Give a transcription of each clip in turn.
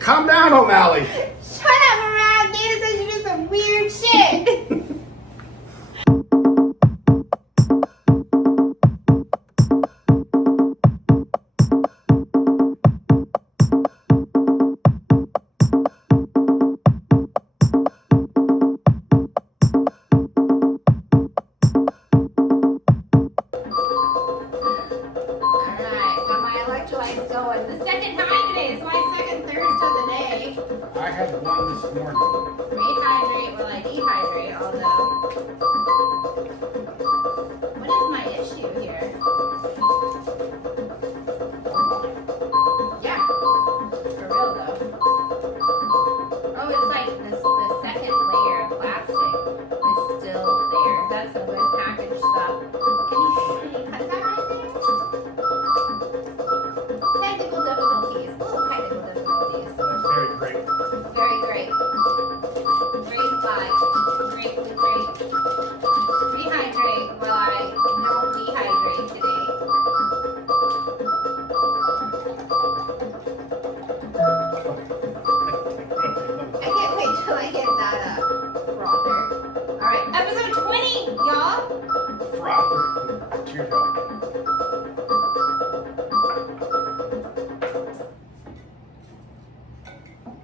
Calm down, O'Malley. Shut up, around. Dana says you do some weird shit. I had one this morning. Rehydrate while I dehydrate, although. What is my issue here? Yeah. For real though. Oh, it's like the second layer of plastic is still there. That's some good packaged stuff. Can you cut that right there? Technical difficulties. Little technical difficulties. Very great. Very great. Great vibe. Great. Rehydrate while I don't dehydrate today. I can't wait till I get that frother. Alright, episode 20, y'all. Frother. Cheers, y'all.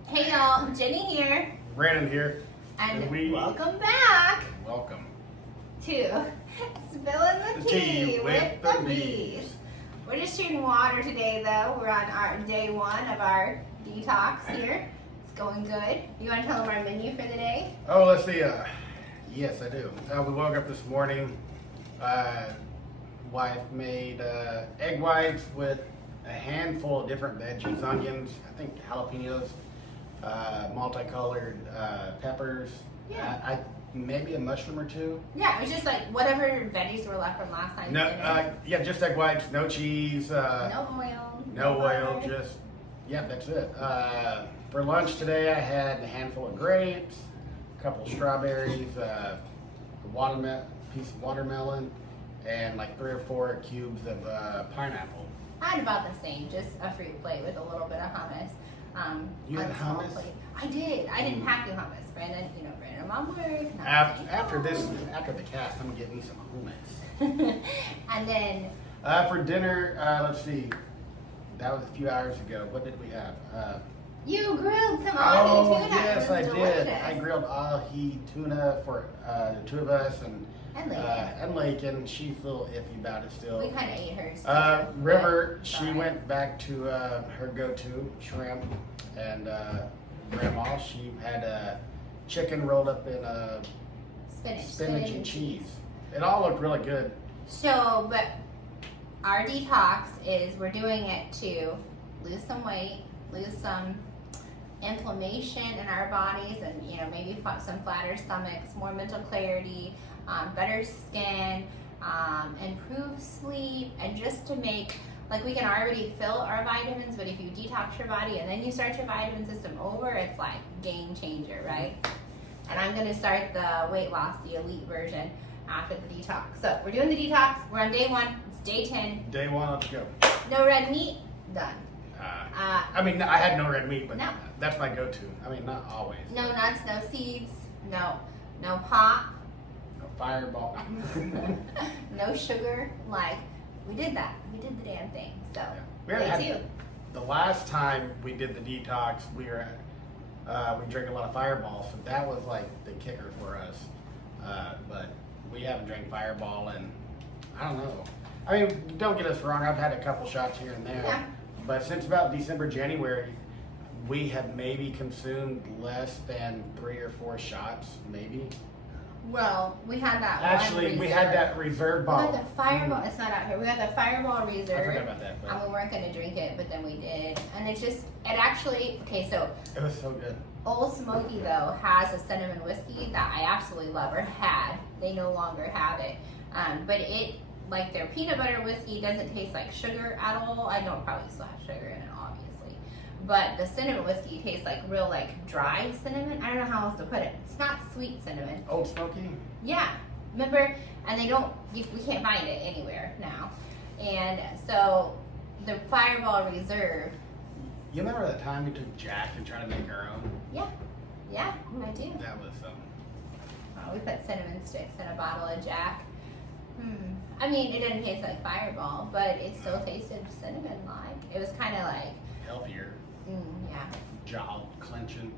Hey y'all, Jenny here. Brandon here. And we welcome back welcome to Spilling the Tea with the Bees. We're just shooting water today though. We're on our day one of our detox here. It's going good. You want to tell them our menu for the day? Oh, let's see. Yes, I do. We woke up this morning. Wife made egg whites with a handful of different veggies, onions, I think jalapenos, multicolored peppers. Yeah. Maybe a mushroom or two. Yeah, it was just like whatever veggies were left from last night's dinner. Yeah, just egg whites, no cheese. No oil. No oil, butter. just, yeah, that's it. For lunch today, I had a handful of grapes, a couple strawberries, a piece of watermelon, and like 3 or 4 cubes of pineapple. I had about the same, just a fruit plate with a little bit of hummus. You on had a small hummus? plate. I did. I didn't pack you hummus. Brandon, I'm on work. After the cast, I'm gonna get me some hummus. And then For dinner, let's see, that was a few hours ago. What did we have? you grilled some ahi tuna. Yes, It was I did. delicious. I grilled ahi tuna for the two of us and Lookin. She's a little iffy about it still. We kind of ate hers. River, but she sorry. went back to her go-to shrimp, and Grandma, she had chicken rolled up in spinach and cheese. It all looked really good. So, but our detox is we're doing it to lose some weight, lose some inflammation in our bodies, and maybe some flatter stomachs, more mental clarity, better skin, improve sleep, and just to make, like, we can already fill our vitamins, but if you detox your body and then you start your vitamin system over, it's like game changer, right? And I'm gonna start the weight loss, the elite version, after the detox. So we're doing the detox. We're on day 1. It's day 10. Day 1, let's go. No red meat. Done. I mean, I had no red meat, but No. that's my go-to. I mean, not always. No nuts, no seeds, no pop, No Fireball. no sugar. Like, we did that. We did the damn thing. So, We day had 2. The last time we did the detox, we drank a lot of Fireball, so that was like the kicker for us. But we haven't drank Fireball, and I don't know. I mean, don't get us wrong. I've had a couple shots here and there, Yeah. but since about December, January, we have maybe consumed less than 3 or 4 shots, maybe. Well, we had that one Actually, we had that reserve We bottle. got the Fireball. It's not out here. We got the Fireball I Reserve. forgot about that, And but we weren't going to drink it, but then we did. And it actually, okay, so it was so good. Old Smoky, though, has a cinnamon whiskey that I absolutely love, or had. They no longer have it. But it, like their peanut butter whiskey, doesn't taste like sugar at all. I know it probably still has sugar in it, obviously. But the cinnamon whiskey tastes like real, like, dry cinnamon. I don't know how else to put it. It's not sweet cinnamon. Old Smoky? Yeah. Remember? And we can't find it anywhere now. And so the Fireball Reserve You remember the time we took Jack and tried to make our own? Yeah, I do. That was We put cinnamon sticks in a bottle of Jack. I mean, it didn't taste like Fireball, but it still tasted cinnamon-like. It was kind of like healthier. yeah. Jaw clenching.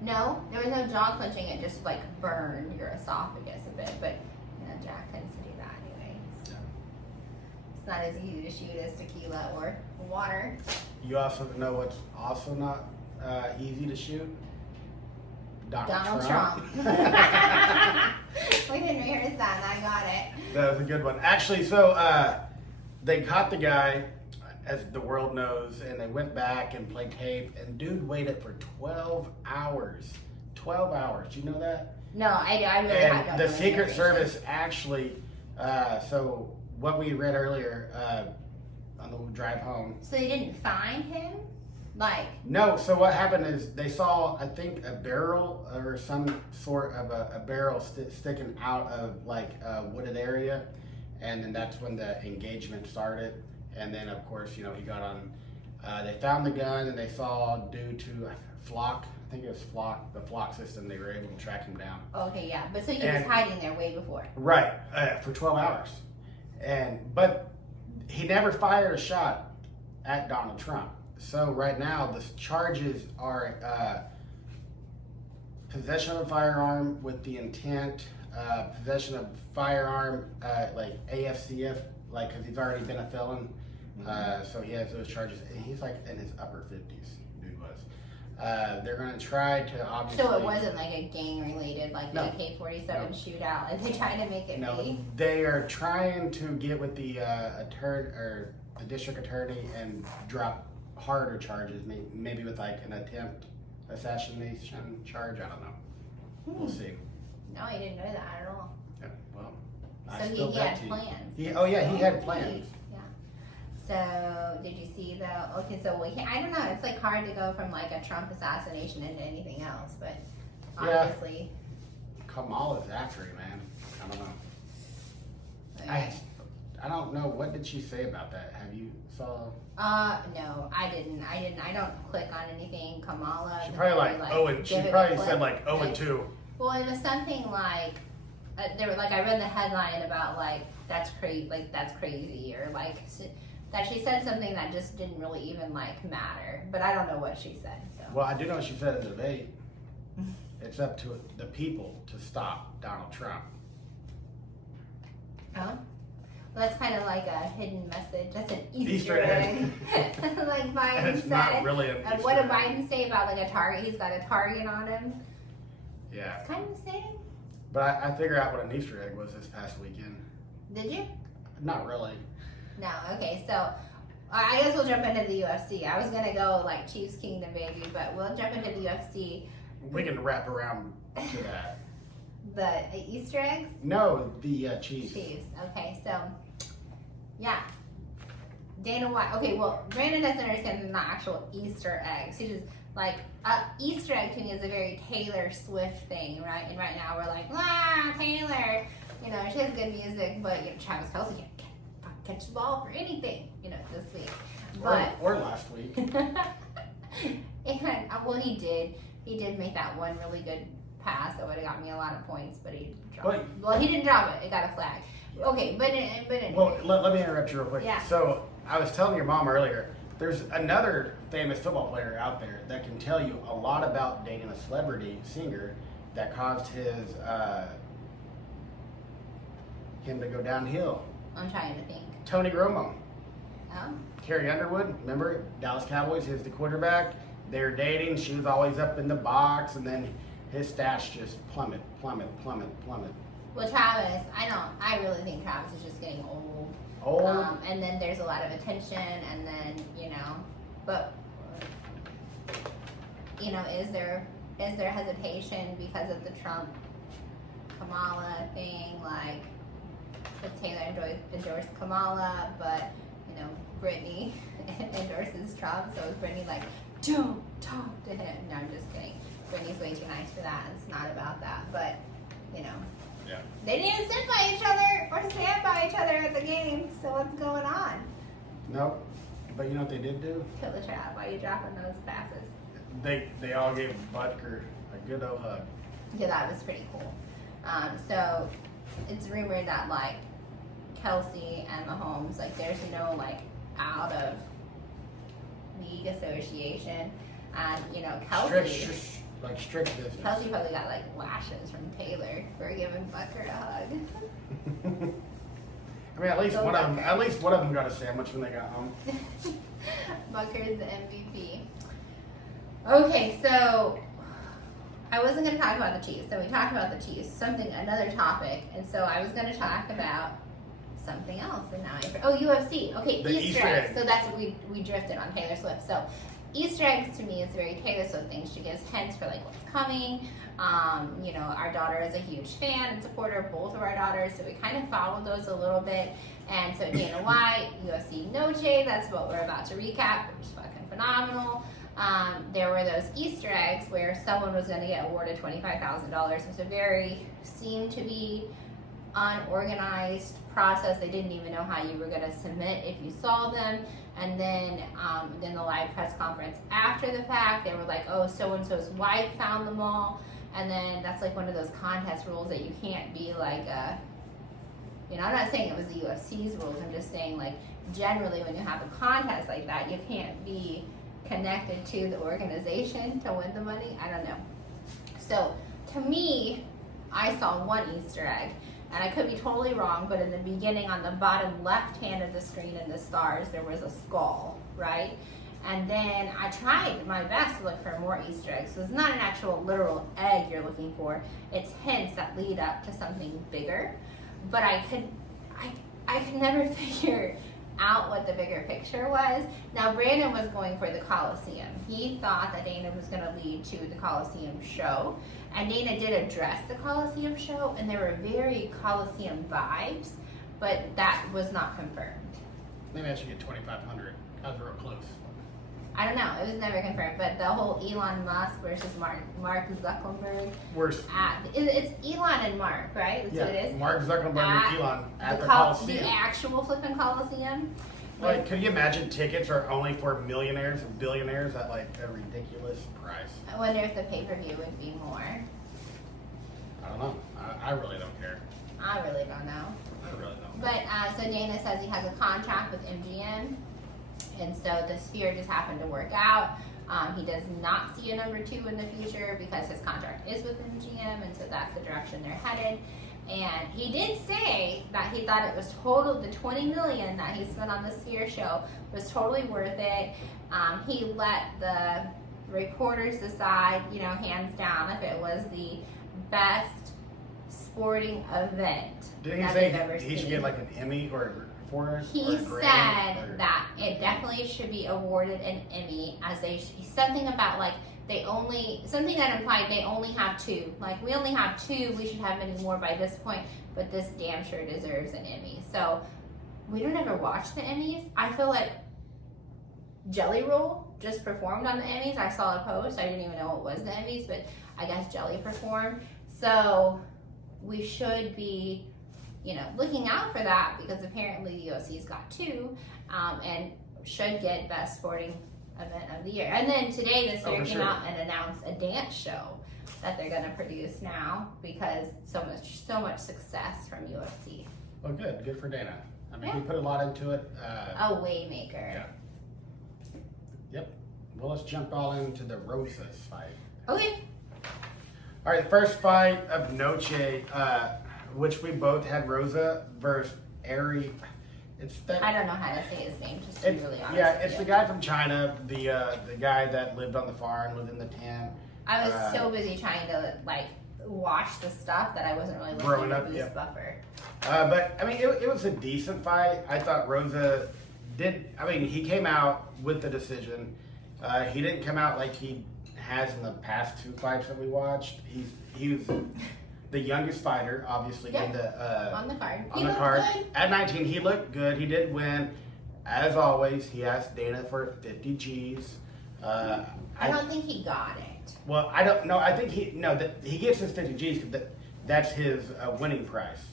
No, there was no jaw clenching. It just like burned your esophagus a bit. But you know, Jack tends to do that anyway. So. It's not as easy to shoot as tequila or water. You also know what's also not easy to shoot? Donald Trump. We didn't rehearse that, and I got it. That was a good one. Actually, so they caught the guy, as the world knows, and they went back and played tape, and dude waited for 12 hours. 12 hours. You know that? No, I really don't And the know Secret information. Service actually, so what we read earlier on the drive home. So they didn't find him? Like, No, so what happened is they saw, I think, a barrel or some sort of a barrel sticking out of like a wooded area, and then that's when the engagement started. And then, of course, you know, he got on, they found the gun, and they saw, due to Flock, I think it was Flock, the Flock system, they were able to track him down. okay, yeah. But so he was And- hiding there way before. Right, for 12 hours. But he never fired a shot at Donald Trump. So right now, the charges are possession of a firearm with the intent, possession of firearm, like AFCF, like, because he's already been a felon. So he has those charges. And he's like in his upper 50s, dude was. They're going to try to obviously... So it wasn't like a gang-related, like No. the AK-47 No. shootout, and they tried to make it No, be? they are trying to get with the attorney or the district attorney and drop harder charges, maybe with like an attempt assassination charge. I don't know. We'll see. No, I didn't know that at all. Yeah, well, So I he spilled that had tea. plans. He had plans. Yeah. So did you see the? Okay, so I don't know. It's like hard to go from like a Trump assassination into anything else, but Yeah. obviously. Kamala's after him, man. I don't know. Okay. I don't know. What did she say about that? Have you saw? No, I didn't. I don't click on anything. Kamala. She probably she give it a probably click. said like 0-2. Well, it was something like there were like I read the headline about like that's crazy, or like that she said something that just didn't really even like matter. But I don't know what she said. So. Well, I do know she said in the debate, it's up to the people to stop Donald Trump. Oh. Well, that's kind of like a hidden message. That's an Easter Easter egg. egg. Like And Biden it's said. not really an And Easter what did egg. Biden say about like a target? He's got a target on him. Yeah. It's kind of the same. But I figured out what an Easter egg was this past weekend. Did you? Not really. No. Okay. So I guess we'll jump into the UFC. I was gonna go like Chiefs Kingdom baby, but we'll jump into the UFC. We can wrap around to that. The Easter eggs. No, the Chiefs. Chiefs. Okay. So yeah. Dana White. Okay. Well, Brandon doesn't understand they're not actual Easter eggs. He just like Easter egg to me is a very Taylor Swift thing, right? And right now we're like, Taylor. You know, she has good music, but you know, Travis Kelce can't catch the ball for anything, you know, this week. But Or last week. and well, he did make that one really good pass that would have got me a lot of points, but he dropped it. Well, he didn't drop it. It got a flag. Okay, but anyway. Well, let me interrupt you real quick. Yeah. So I was telling your mom earlier, there's another famous football player out there that can tell you a lot about dating a celebrity singer that caused him to go downhill. I'm trying to think. Tony Romo. Oh, Carrie Underwood, remember Dallas Cowboys, he's the quarterback. They were dating, she was always up in the box, and then his stats just plummet. well, Travis, I really think Travis is just getting old. And then there's a lot of attention, and then, you know, but, you know, is there hesitation because of the Trump Kamala thing? Like, because Taylor endorsed Kamala, but, you know, Brittany endorses Trump, so is Brittany like, don't talk to him? No, I'm just kidding. Brittany's way too nice for that. It's not about that, but, you know. Yeah. They didn't even sit by each other or stand by each other at the game, so what's going on? Nope. But you know what they did do? Kill the Trav. Why are you dropping those passes? They all gave Butker a good old hug. Yeah, that was pretty cool. So it's rumored that like Kelsey and Mahomes, like there's no like out of league association, and you know Kelsey. Strict business. Kelsey probably got like lashes from Taylor for giving Butker a hug. I mean, at least one of them got a sandwich when they got home. Butker's the MVP. Okay, so I wasn't going to talk about the Chiefs. So we talked about the Chiefs, another topic, and so I was going to talk about something else, and now UFC. Okay, The Easter eggs. So that's what we drifted on Taylor Swift. So Easter eggs to me is a very Taylor Swift thing. She gives hints for like what's coming. You know, our daughter is a huge fan and supporter of both of our daughters, so we kind of followed those a little bit. And so Dana White, UFC Noche, that's what we're about to recap, which is fucking phenomenal. There were those Easter eggs where someone was going to get awarded $25,000. It was a very, seemed to be unorganized process. They didn't even know how you were going to submit if you saw them. And then the live press conference after the fact, they were like, oh, so-and-so's wife found them all. And then that's like one of those contest rules that you can't be like, you know, I'm not saying it was the UFC's rules. I'm just saying like generally when you have a contest like that, you can't be connected to the organization to win the money. I don't know. So to me, I saw one Easter egg. And I could be totally wrong, but in the beginning, on the bottom left hand of the screen in the stars, there was a skull, right? And then I tried my best to look for more Easter eggs. So it's not an actual literal egg you're looking for. It's hints that lead up to something bigger. But I could never figure out what the bigger picture was. Now, Brandon was going for the Coliseum. He thought that Dana was going to lead to the Coliseum show. And Dana did address the Coliseum show, and there were very Coliseum vibes, but that was not confirmed. Maybe I should get 2,500. I was real close. I don't know. It was never confirmed. But the whole Elon Musk versus Mark Zuckerberg. Worse. It's Elon and Mark, right? That's what it is. Mark Zuckerberg and Elon at the The Coliseum. actual flipping Coliseum. Like, could you imagine tickets are only for millionaires and billionaires at like a ridiculous price? I wonder if the pay-per-view would be more. I don't know. I really don't care. I really don't know. I really don't. But so Dana says he has a contract with MGM, and so the sphere just happened to work out. He does not see a number 2 in the future because his contract is with MGM, and so that's the direction they're headed. And he did say that he thought it was the $20 million that he spent on the Sphere show was totally worth it. He let the reporters decide, you know, hands down, if it was the best sporting event Didn't he that say they've ever he seen. should get like an Emmy or for us? He said that it definitely should be awarded an Emmy, as something about like something that implied they only have 2. Like, we only have 2, we should have many more by this point, but this damn sure deserves an Emmy. So we don't ever watch the Emmys. I feel like Jelly Roll just performed on the Emmys. I saw a post. I didn't even know it was the Emmys, but I guess Jelly performed. So we should be, you know, looking out for that, because apparently the UFC's got 2 and should get best sporting event of the year. And then today the Sphere came out and announced a dance show that they're going to produce now, because so much success from UFC. Well, good for Dana. I mean, he put a lot into it. A waymaker. Yeah. Yep. Well, let's jump all into the Rosas fight. Okay. All right, the first fight of Noche, which we both had Rosa versus Ari. I don't know how to say his name, just to be really honest. Yeah, it's the guy from China, the guy that lived on the farm, lived in the tent. I was so busy trying to like watch the stuff that I wasn't really listening Growing to up, Boost yeah. Buffer. But I mean, it was a decent fight. I thought Rosa did. I mean, he came out with the decision. He didn't come out like he has in the past 2 fights that we watched. He was the youngest fighter, obviously, Yep. in the On the card. on the card. At 19, he looked good. He did win. As always, he asked Dana for 50 G's. I don't think he got it. Well, I don't know. I think he gets his 50 G's because that's his winning price.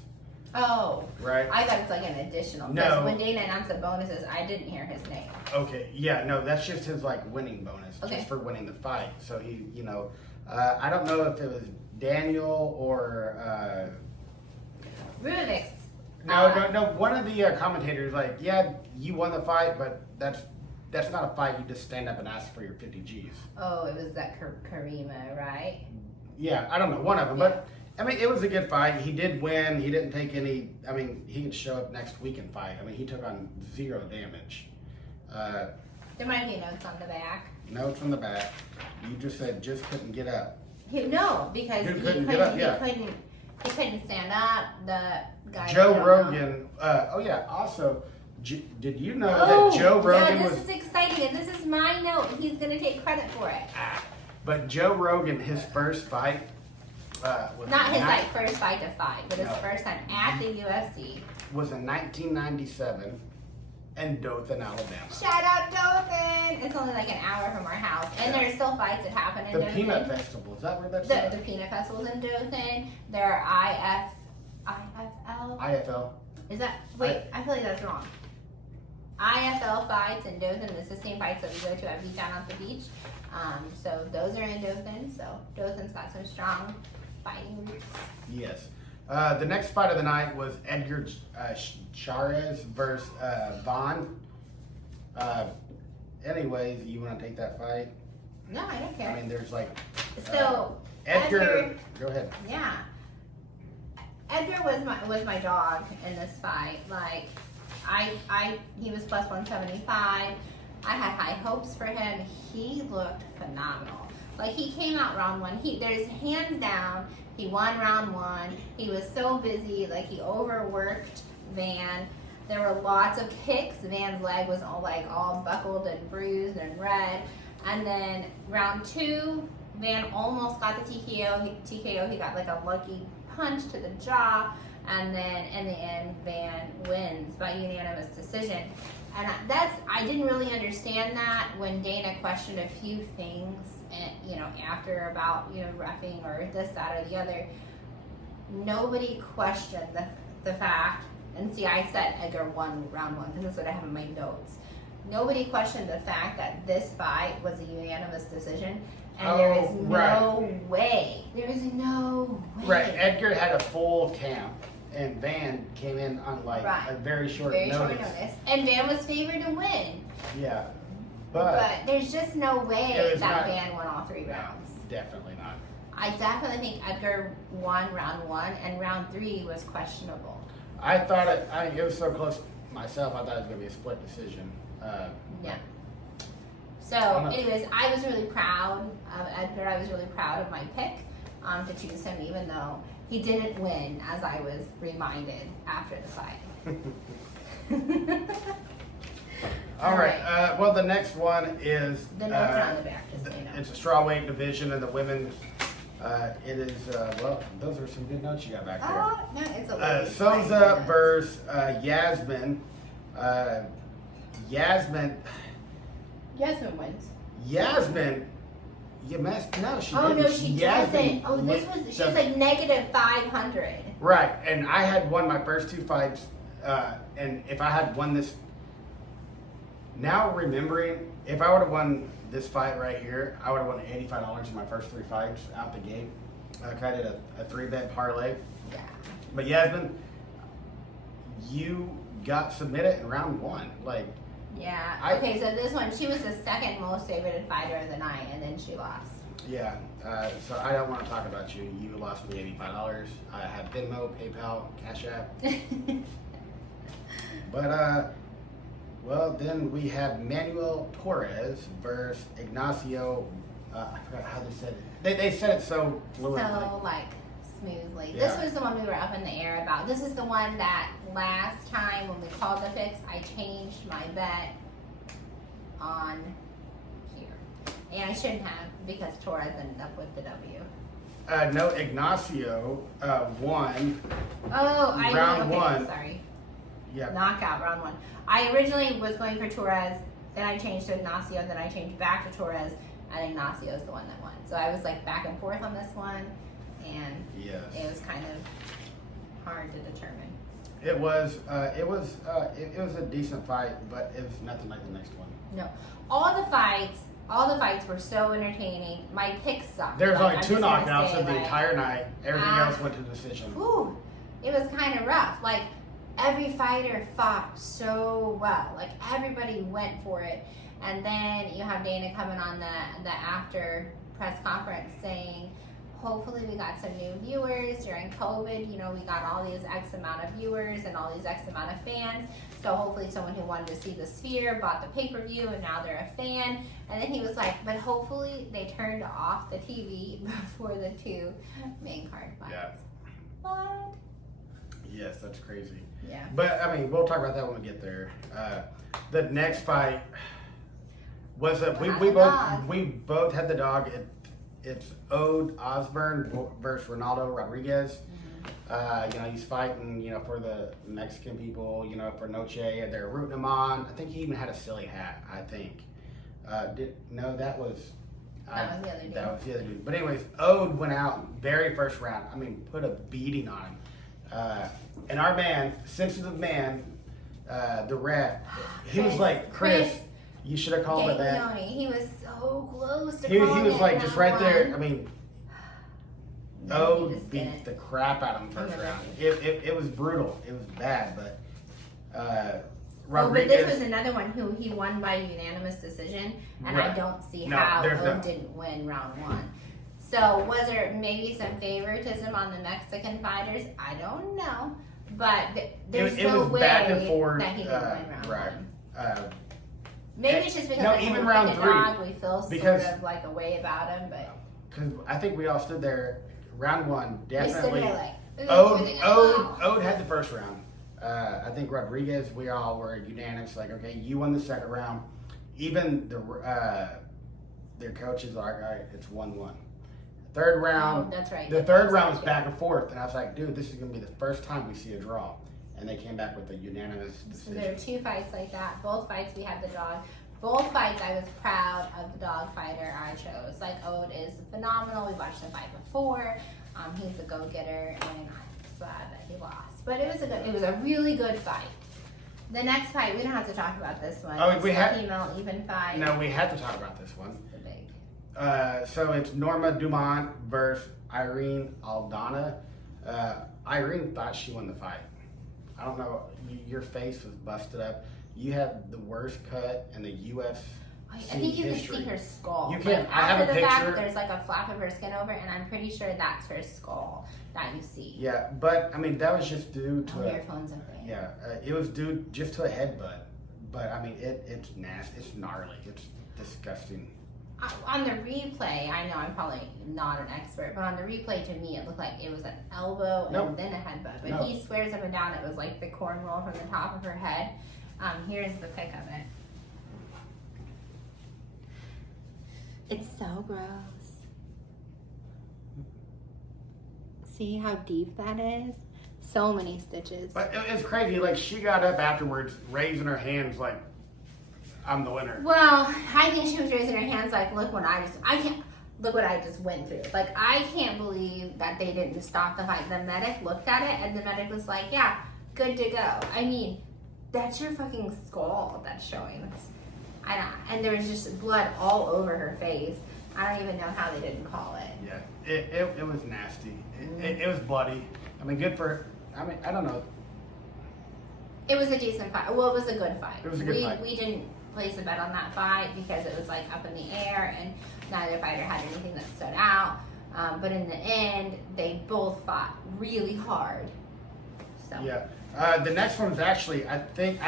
Oh. right? I thought it's like an additional. No. Because when Dana announced the bonuses, I didn't hear his name. Okay, yeah, no, that's just his like winning bonus, Okay. just for winning the fight. So he, you know, I don't know if it was Daniel or Rubik's. no. One of the commentators like, yeah, you won the fight, but that's not a fight. You just stand up and ask for your 50 G's. Oh, it was that Karima, right? Yeah, I don't know, one of them, but I mean, it was a good fight. He did win. He didn't take any. I mean, he could show up next week and fight. I mean, he took on 0 damage. There might be notes on the back. Notes on the back. You just said just couldn't get up. No, because He he couldn't couldn't, get up, he yeah. couldn't stand up. The guy. Joe that- Rogan. Oh yeah. Also, did you know that Joe Rogan yeah, was? this is exciting, and this is my note. He's gonna take credit for it. But Joe Rogan, his first fight was Not his in like first fight to fight, but his No. first time at the UFC. was in 1997 in Dothan, Alabama. Shout out Dothan! It's only like an hour from our house, and Yeah. there's still fights that happen in The Dothan. Peanut Festival. Is that where that's The at? Peanut Festival's in Dothan. There are IFL. IFL. Is that wait? I feel like that's wrong. IFL fights in Dothan. It's the same fights that we go to at Beach Down at the beach. So those are in Dothan. So Dothan's got some strong fighting roots. Yes. The next fight of the night was Edgar Chairez versus Vaughn. Anyways, you want to take that fight? No, I don't I care. mean, there's like So Edgar. Go ahead. yeah, Edgar was my dog in this fight. Like, he was plus 175. I had high hopes for him. He looked phenomenal. Like, he came out round one. There's hands down. He won round one. He was so busy. Like, he overworked Van. There were lots of kicks. Van's leg was all buckled and bruised and red. And then round two, Van almost got the TKO. He got like a lucky punch to the jaw. And then in the end, Van wins by unanimous decision. And I didn't really understand that when Dana questioned a few things, after about, reffing or this, that, or the other. Nobody questioned the fact, and see, I said Edgar won round one, because that's what I have in my notes. Nobody questioned the fact that this fight was a unanimous decision, and there is no way. There is no way. Right. Edgar had a full camp, and Van came in on a very short notice. And Van was favored to win. Yeah. But there's just no way It that was not- Van won all 3 rounds. Definitely not. I definitely think Edgar won round one, and round 3 was questionable. I thought it was so close myself, I thought it was going to be a split decision. Yeah. So, anyways, I was really proud of Edgar. I was really proud of my pick to choose him, even though he didn't win, as I was reminded after the fight. All right. Well, the next one is The notes are on the back, just so you know. it's a strawweight division in the women's. It is those are some good notes you got back there. Oh, no, it's a little Souza versus Yasmin. Yasmin, wins. you messed. No, she Oh, didn't. no, she Yasmin doesn't. Oh, she was like negative 500. right. And I had won my first 2 fights, and if I had won this, now remembering, if I would have won this fight right here, I would have won $85 in my first 3 fights out the gate. I did a 3-bet parlay. Yeah. But Yasmin, you got submitted in round 1. Yeah. I- Okay, so this one, she was the second most favored fighter of the night, and then she lost. Yeah. So I don't want to talk about you. You lost me $85. I have Venmo, PayPal, Cash App. But well, then we have Manuel Torres versus Ignacio. I forgot how they said it. They said it so fluently. So, smoothly. Yeah. This was the one we were up in the air about. This is the one that last time when we called the picks, I changed my bet on here. And I shouldn't have, because Torres ended up with the W. No, Ignacio won. Oh, I Round okay, one. Sorry. Yeah. Knockout, round 1. I originally was going for Torres, then I changed to Ignacio, then I changed back to Torres, and Ignacio is the one that won. So I was back and forth on this one, and Yes. it was kind of hard to determine. It was a decent fight, but it was nothing like the next one. No, all the fights were so entertaining. My picks sucked. There was Like, only I'm 2 just gonna knockouts say, of the like, entire night. Everything else went to decision. Whew, it was kind of rough. Like every fighter fought so well. Like everybody went for it. And then you have Dana coming on the after press conference saying, hopefully we got some new viewers during COVID. You know, we got all these X amount of viewers and all these X amount of fans. So hopefully someone who wanted to see the Sphere bought the pay-per-view and now they're a fan. And then he was like, but hopefully they turned off the TV before the 2 main card fights. Yeah. What? Yes, that's crazy. Yeah. But I mean, we'll talk about that when we get there. The next fight was we both had the dog. It's Ode Osborne versus Ronaldo Rodriguez. You know, he's fighting, you know, for the Mexican people, you know, for Noche. They're rooting him on. I think he even had a silly hat, I think. That was the other dude. That was the other dude. But anyways, Ode went out very first round. I mean, put a beating on him. And our man, sensitive man, the ref, he was like, Chris, you should have called it that. He was so close to He calling was like it just that right there. one. I mean, No, he just beat didn't. the crap out of him first round. It was brutal. It was bad, but Rodriguez. But this was another one who he won by unanimous decision, and I don't see how Ode didn't win round 1. So was there maybe some favoritism on the Mexican fighters? I don't know, but there's no way back and forth, that he didn't win round 1. Maybe it's just because no, like, even when round we pick 3, a dog, we feel because- sort of like a way about him, but because I think we all stood there. Round 1, we stood definitely. there like, ooh, Ode had the first round. I think Rodriguez, we all were unanimous. Like, okay, you won the second round. Even their coaches are like, all right, it's 1-1. Third round, that's right. The third round was back and forth, and I was like, dude, this is gonna be the first time we see a draw. And they came back with a unanimous So there decision. were 2 fights like that. Both fights we had the dog. Both fights I was proud of the dog fighter I chose. Like Ode is phenomenal. We watched the fight before. He's a go-getter, and I'm sad that he lost. But it was a really good fight. The next fight, we don't have to talk about this one. Oh, it's we a had female even fight. No, we had to talk about this one. It's the big. So it's Norma Dumont versus Irene Aldana. Irene thought she won the fight. I don't know. Your face was busted up. You had the worst cut in the UFC I think you history. can see her skull. You can. Like, I have after a the fact, picture. there's like a flap of her skin over, and I'm pretty sure that's her skull that you see. Yeah, but I mean that was just due to Oh, your phone's up there. yeah. It was due just to a headbutt. But I mean it's nasty. It's gnarly. It's disgusting. On the replay, I know I'm probably not an expert, but on the replay, to me, it looked like it was an elbow and then a headbutt. But he swears up and down it was like the cornroll from the top of her head. Here's the pic of it. It's so gross. See how deep that is? So many stitches. But it's crazy. Like she got up afterwards, raising her hands like, "I'm the winner." Well, I think she was raising her hands like, look what I just went through. Like, I can't believe that they didn't stop the fight. The medic looked at it and the medic was like, yeah, good to go. I mean, that's your fucking skull that's showing. And there was just blood all over her face. I don't even know how they didn't call it. Yeah, it was nasty. It was bloody. I mean, good for. I mean, I don't know. It was a decent fight. Well, it was a good fight. It was a good fight. We didn't place a bet on that fight because it was like up in the air and neither fighter had anything that stood out. But in the end, they both fought really hard. So. Yeah. The next one's actually, I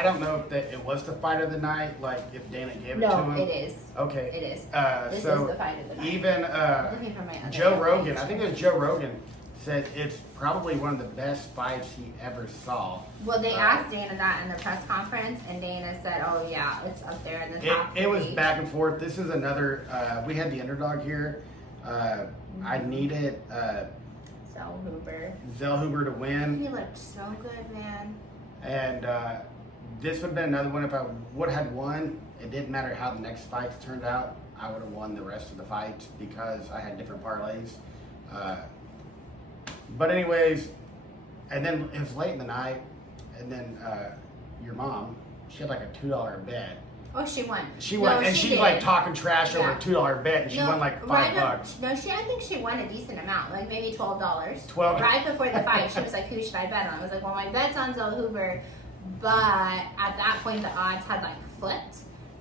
don't know if it was the fight of the night, like if Dana gave it to him. No, it is. Okay. It is. This so is the fight of the night. Even Looking for my other Joe page. Rogan, I think it was Joe Rogan, said it's probably one of the best fights he ever saw. Well, they asked Dana that in the press conference, and Dana said, "Oh yeah, it's up there in the top." It was 3. back and forth. This is another. We had the underdog here. I needed Zellhuber to win. He looked so good, man. And this would have been another one. If I would have had won, it didn't matter how the next fights turned out. I would have won the rest of the fights because I had different parlays. But anyways, and then it was late in the night, and then your mom, she had like a $2 bet. Oh, she won. She won, No, and she she's did. like talking trash over Yeah. a $2 bet, and she won like $5. No, I think she won a decent amount, like maybe $12. 12. Right before the fight, she was like, "Who should I bet on?" I was like, "Well, my bet's on Zell Hoover," but at that point the odds had like flipped,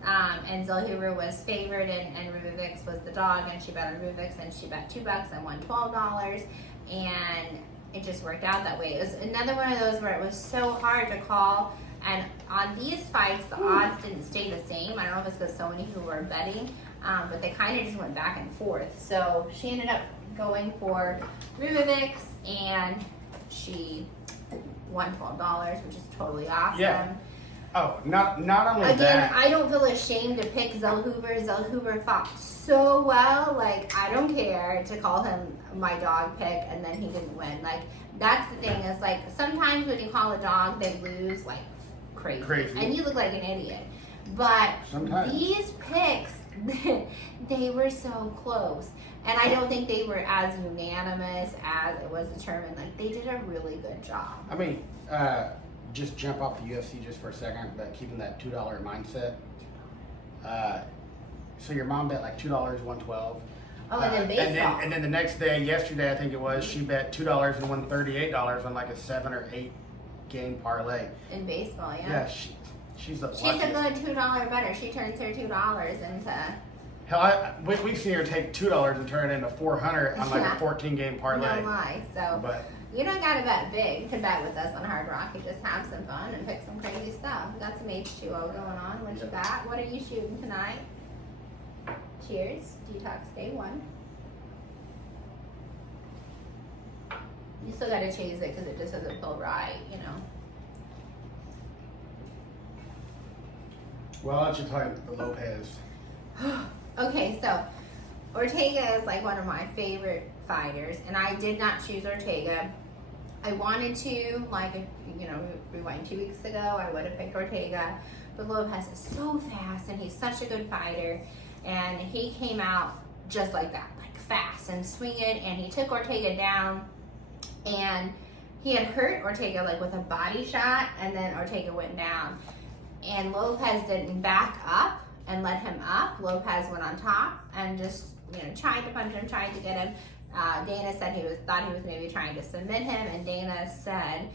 and Zell Hoover was favored, and Rubivix was the dog, and she bet on Rubivix, and she bet $2 and won $12, and it just worked out that way. It was another one of those where it was so hard to call. And on these fights, the odds didn't stay the same. I don't know if it's because so many people were betting, but they kind of just went back and forth. So she ended up going for Rubivix, and she won $12, which is totally awesome. Yeah. Oh, not only Again, that. I don't feel ashamed to pick Zell Hoover. Zell Hoover fought so well. Like, I don't care to call him my dog pick, and then he didn't win. Like, that's the thing is, like, sometimes when you call a dog, they lose, like, crazy. And you look like an idiot. But Sometimes. these picks, they were so close. And I don't think they were as unanimous as it was determined. Like, they did a really good job. I mean, just jump off the UFC just for a second, but keeping that $2 mindset. So your mom bet like $2, won 12. Oh, and then baseball. And then the next day, yesterday I think it was, she bet $2 and won $38 on like a 7 or 8 game parlay. In baseball, yeah. Yeah, she's the She's a good $2 better. She turns her $2 into. Hell, we've seen her take $2 and turn it into $400 on like Yeah. a 14 game parlay. No lie. So But you don't gotta bet big to bet with us on Hard Rock. You just have some fun and pick some crazy stuff. We got some H2O going on. What you got? What are you shooting tonight? Cheers. Detox day 1. You still gotta chase it because it just doesn't feel right, you know. well, I'll let you talk Lopez. Okay, so Ortega is like one of my favorite fighters, and I did not choose Ortega. I wanted to, like, you know, rewind 2 weeks ago, I would have picked Ortega, but Lopez is so fast, and he's such a good fighter, and he came out just like that, like fast and swinging, and he took Ortega down, and he had hurt Ortega like with a body shot, and then Ortega went down, and Lopez didn't back up and let him up. Lopez went on top and just, you know, tried to punch him, tried to get him. Dana said thought he was maybe trying to submit him, and Dana said,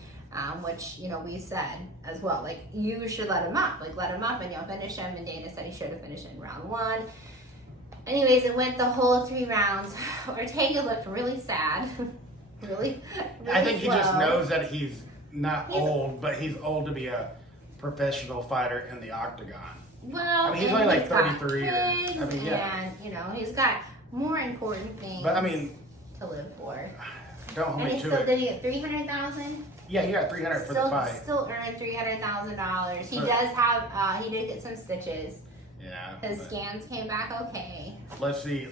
which, you know, we said as well, like, you should let him up, like, let him up and you'll finish him, and Dana said he should have finished in round 1. Anyways, it went the whole 3 rounds. Ortega looked really sad. really I think he slow. just knows that he's not old, but he's old to be a professional fighter in the octagon. Well, I mean, he's and only like he's got 33 kids, I mean, yeah. and, you know, he's got more important things But I mean, to live for. don't hold And me he to still it. did he get $300,000? Yeah, he got $300 for the fight. Still earned $300,000. He So- does have he did get some stitches. Yeah. His but scans came back okay. let's see.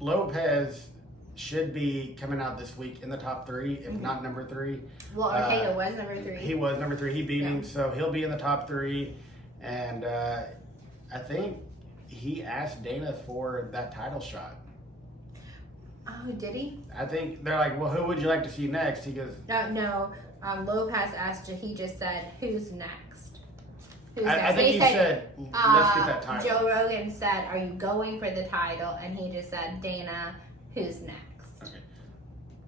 Lopez should be coming out this week in the top 3, if not number 3. Well, Ortega was number 3. He was number 3. He beat Yeah. him, so he'll be in the top 3. And I think he asked Dana for that title shot. Oh, did he? I think they're like, well, who would you like to see next? He goes, No. Lopez asked. He just said, "Who's next?" Who's I next? think They he said, let's get that title. Joe Rogan said, "Are you going for the title?" And he just said, "Dana, who's next?" Okay.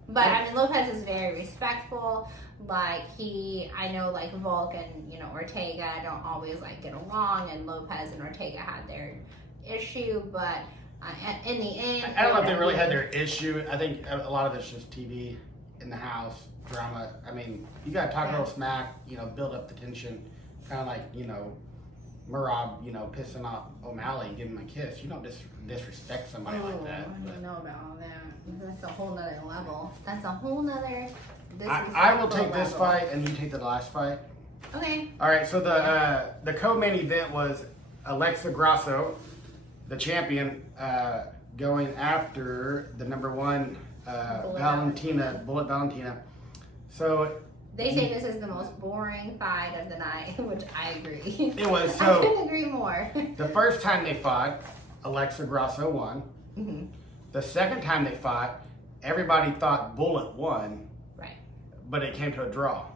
But I mean, Lopez is very respectful. Like, I know, like, Volk and, you know, Ortega don't always like get along, and Lopez and Ortega had their issue, but in the end, I don't know if they really had their issue. I think a lot of it's just TV in the house, drama. I mean, you got to talk a little smack, you know, build up the tension. Kind of like, you know, Murad, you know, pissing off O'Malley, giving him a kiss. You don't disrespect somebody like that. I don't know about all that. That's a whole nother level. That's a whole nother. I will take this level. fight, and you take the last fight. Okay. All right, so the co-main event was Alexa Grasso, the champion, going after the number 1, Bullet Valentina. So They say this is the most boring fight of the night, which I agree. it was. I So couldn't agree more. the first time they fought, Alexa Grasso won. hmm The second time they fought, everybody thought Bullet won, Right. but it came to a draw.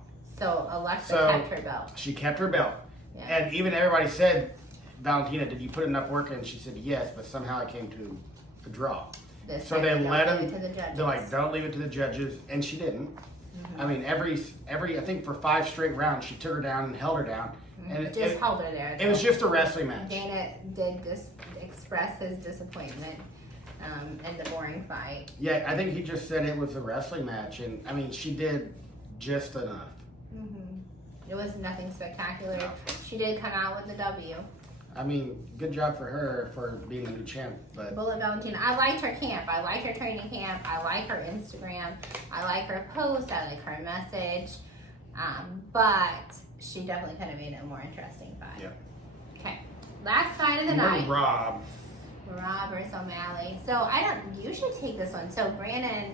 So Alexa So, kept her belt. She kept her belt. Yeah. And even everybody said, Valentina, did you put enough work in? She said, yes, but somehow it came to a draw. This So time they don't let leave him, it to the judges. they're like, don't leave it to the judges. And she didn't. Mm-hmm. I mean, every I think for 5 straight rounds, she took her down and held her down. And Just hold her there. it was just a wrestling match. Dana did just express his disappointment in the boring fight. Yeah, I think he just said it was a wrestling match. And I mean, she did just enough. It was nothing spectacular. She did come out with the W. I mean, good job for her for being the new champ. But Bullet Valentina. I liked her camp. I liked her training camp. I like her Instagram. I like her post. I like her message. But she definitely could have made it a more interesting fight. Yep. Okay. Last fight of the night. Rob. Rob versus O'Malley. So you should take this one. So Brandon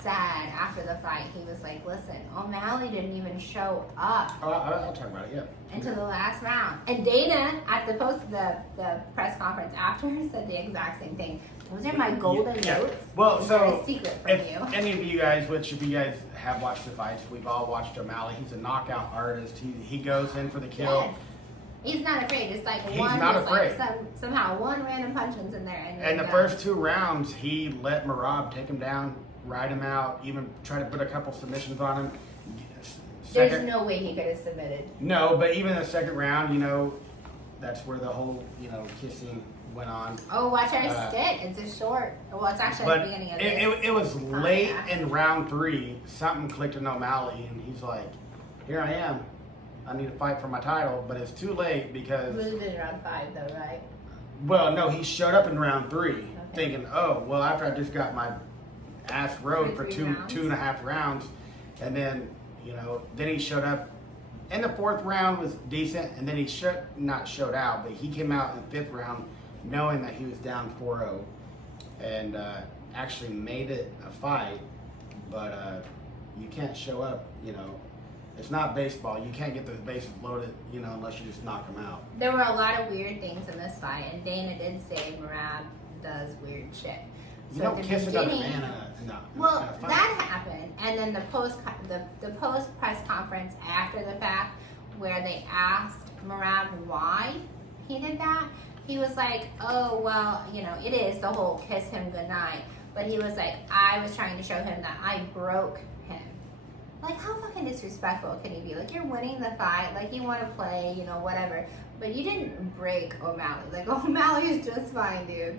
said after the fight, he was like, listen, O'Malley didn't even show up Oh, I'll talk about it, yeah. until the last round. And Dana at the press conference after said the exact same thing. Those are my golden Yeah. notes. Well, These so are a secret from if you. any of you guys, which if you guys have watched the fights, we've all watched O'Malley. He's a knockout artist. He goes in for the kill. Yes. He's not afraid. It's like He's one, not just afraid. like somehow one random punch is in there. And the first 2 rounds, he let Merab take him down, ride him out, even try to put a couple submissions on him. There's no way he could have submitted. No, but even the second round, that's where the whole, kissing went on. Oh, watch our stick. It's a short. Well, it's actually at But the beginning of this. it was late yeah. in round 3. Something clicked in O'Malley, and he's like, here I am. I need to fight for my title, but it's too late because... Lose in round 5, though, right? Well, no, he showed up in round 3 thinking, oh, well, after I just got my ass rode for 2.5 rounds, and then, then he showed up. And the 4th round was decent, and then he not showed out, but he came out in the 5th round knowing that he was down 4-0 and actually made it a fight, but you can't show up, It's not baseball. You can't get the bases loaded, unless you just knock them out. There were a lot of weird things in this fight, and Dana did say Merab does weird shit. You don't kiss another man in a Well, fight. that happened, and then the post press conference after the fact, where they asked Merab why he did that, he was like, "Oh well, it is the whole kiss him goodnight," but he was like, "I was trying to show him that I broke him." Like, how fucking disrespectful can you be? Like, you're winning the fight, like you want to play, whatever, but you didn't break O'Malley. Like, O'Malley's just fine, dude.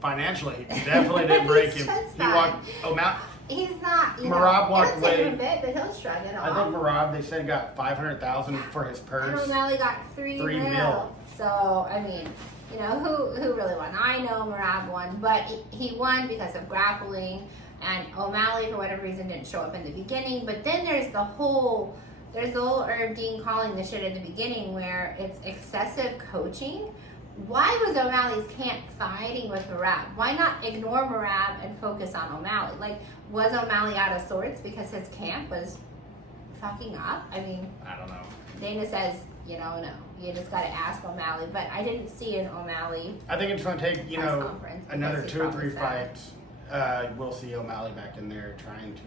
Financially, he definitely didn't break him. just He fine. walked. O'Malley. He's not. Merab walked it'll take him away. a bit, but he'll shrug it off. I think Merab, they said, got $500,000 for his And purse. O'Malley got $3 mil. So I mean, who really won? I know Merab won, but he won because of grappling. And O'Malley, for whatever reason, didn't show up in the beginning. But then there's the whole Herb Dean calling the shit at the beginning where it's excessive coaching. Why was O'Malley's camp fighting with Merab? Why not ignore Merab and focus on O'Malley? Like, was O'Malley out of sorts because his camp was fucking up? I mean, I don't know. Dana says, no, you just got to ask O'Malley. But I didn't see an O'Malley. I think it's going to take, press conference another because he 2 or 3 probably fights. We'll see O'Malley back in there trying to.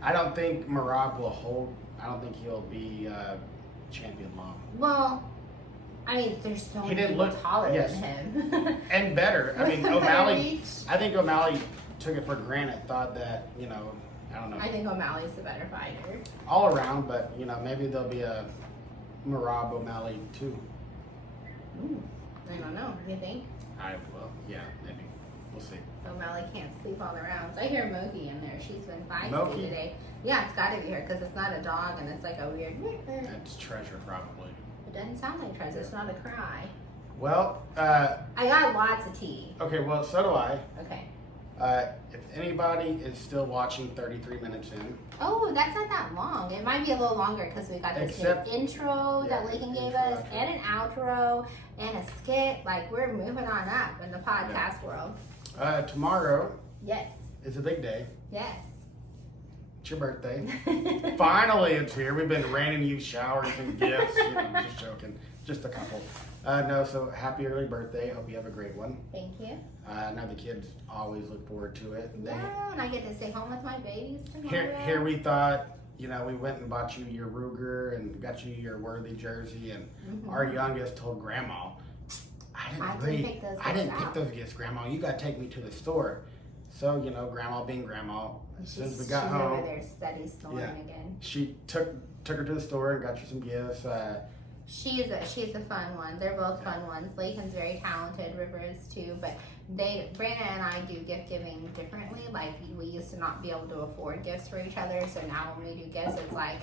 I don't think Merab will hold. I don't think he'll be champion long. Well, I mean, there's so He many didn't people look- taller yes. than him. And better. I mean, With the O'Malley. reach. I think O'Malley took it for granted. Thought that I don't know. I think O'Malley's the better fighter. All around, but maybe there'll be a Merab O'Malley too. Ooh, I don't know. You think? Yeah, maybe. We'll see. O'Malley can't sleep on the rounds. I hear Moki in there. She's been feisty Moki? today. Yeah, it's got to be her because it's not a dog and it's like a weird. That's Treasure probably. It doesn't sound like Treasure. It's not a cry. Well, I got lots of tea. okay. Well, so do I. Okay. If anybody is still watching 33 minutes in, Oh, that's not that long. It might be a little longer because we got this Except- new intro that yeah, Lookin gave intro, us, outro. and an outro, and a skit. Like, we're moving on up in the podcast world. tomorrow Yes. is a big day. Yes. It's your birthday. Finally, it's here. We've been raining you showers and gifts. Just joking. Just a couple. No, so happy early birthday. Hope you have a great one. Thank you. I know the kids always look forward to it. Yeah, and I get to stay home with my babies tomorrow. Here we thought you know, we went and bought you your Ruger and got you your Worthy jersey, and Mhm. our youngest told Grandma, I didn't pick those gifts, Grandma. You got to take me to the store. So, you know, Grandma being Grandma, as soon as we got home, over there steady snoring again. she took her to the store and got you some gifts. She's a fun one. They're both fun ones. Lakin's very talented, River is too, but Brandon and I do gift giving differently. Like, we used to not be able to afford gifts for each other, so now when we do gifts, it's like,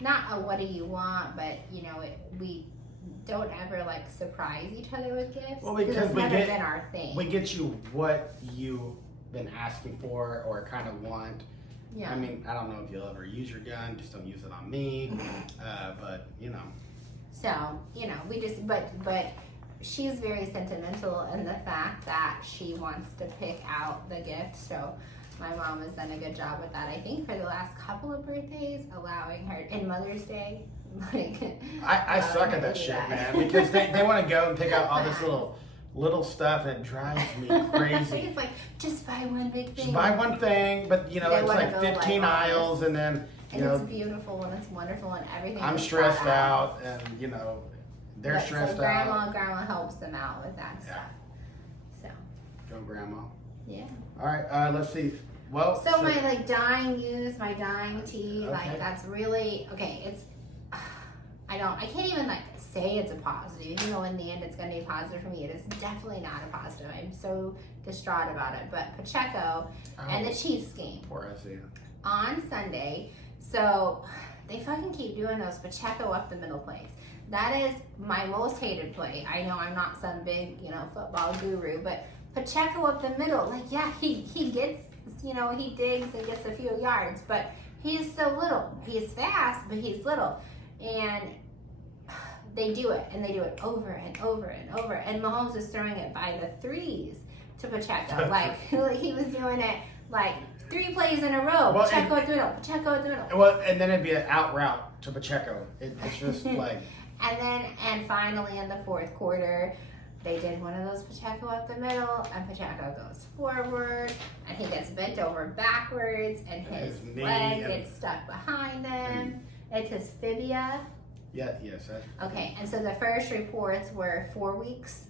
not a what do you want, but, you know, we don't ever like surprise each other with gifts. Well, because it's never been our thing. We get you what you've been asking for or kind of want. Yeah. I mean, I don't know if you'll ever use your gun. Just don't use it on me. But you know. So, you know, we just but she's very sentimental in the fact that she wants to pick out the gift. So my mom has done a good job with that. I think for the last couple of birthdays, allowing her, and Mother's Day. Like, I suck at that shit, man, because they want to go and pick out all this little stuff, and it drives me crazy. It's like, just buy one big thing. Just buy one thing, but you know, They it's wanna like go 15 like aisles, and then you and know, it's beautiful and it's wonderful and everything. I'm stressed out, and you know, they're stressed so out. Grandma helps them out with that stuff. So. Go, Grandma. Yeah. All right, let's see. Well, So my like dying news, my dying tea, Okay. like that's really okay. It's I can't even like say it's a positive, even though in the end it's going to be positive for me. It is definitely not a positive. I'm so distraught about it. But Pacheco and the Chiefs game Poor SC. on Sunday. So they fucking keep doing those Pacheco up the middle plays. That is my most hated play. I know I'm not some big, you know, football guru, but Pacheco up the middle, like, yeah, he gets, you know, he digs and gets a few yards, but he is so little. He's fast, but he's little. And they do it, and they do it over and over and over. And Mahomes is throwing it by the threes to Pacheco. Like he was doing it like 3 plays in a row. Well, Pacheco at the middle, Pacheco at the middle. Well, and then it'd be an out route to Pacheco. It's just like. And finally in the fourth quarter, they did one of those Pacheco up the middle, and Pacheco goes forward, and he gets bent over backwards, and his leg gets stuck behind him. It's his fibia. Yeah, yes. Okay, and so the first reports were 4 weeks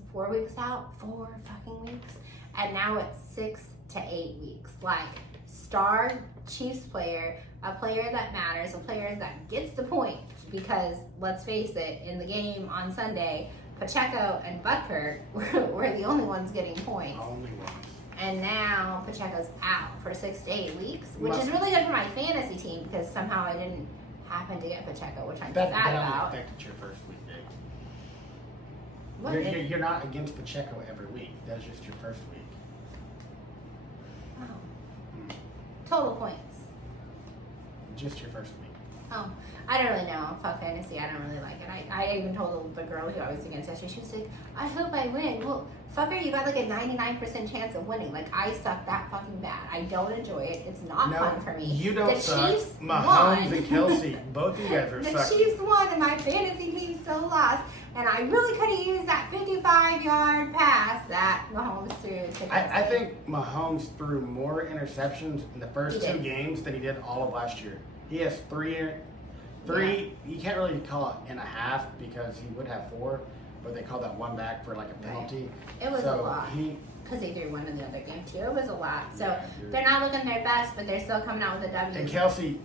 out, 4 fucking weeks, and now it's 6 to 8 weeks. Like, star Chiefs player, a player that matters, a player that gets the point, because let's face it, in the game on Sunday, Pacheco and Butker were the only ones getting points. Only ones. And now Pacheco's out for 6 to 8 weeks, which is really good for my fantasy team because somehow I didn't happen to get Pacheco, which I'm sad That about. only affected your first week, Dave. What? You're not against Pacheco every week. That's just your first week. Oh. Total points. Just your first week. Oh, I don't really know. Fuck fantasy. I don't really like it. I even told the girl who I was against yesterday, she was like, I hope I win. Well, fucker, you got like a 99% chance of winning. Like, I suck that fucking bad. I don't enjoy it. It's not fun for me. You don't the suck. Chiefs Mahomes won. and Kelsey, both of you guys are The sucking. Chiefs won and my fantasy team still lost. And I really could have used that 55-yard pass that Mahomes threw to I think Mahomes threw more interceptions in the first 2 games than he did all of last year. He has 3. You can't really call it and a half because he would have 4, but they called that one back for like a penalty. It was a lot. He, because they threw one in the other game too. It was a lot. So Yeah, they're not looking their best, but they're still coming out with a W. and Kelsey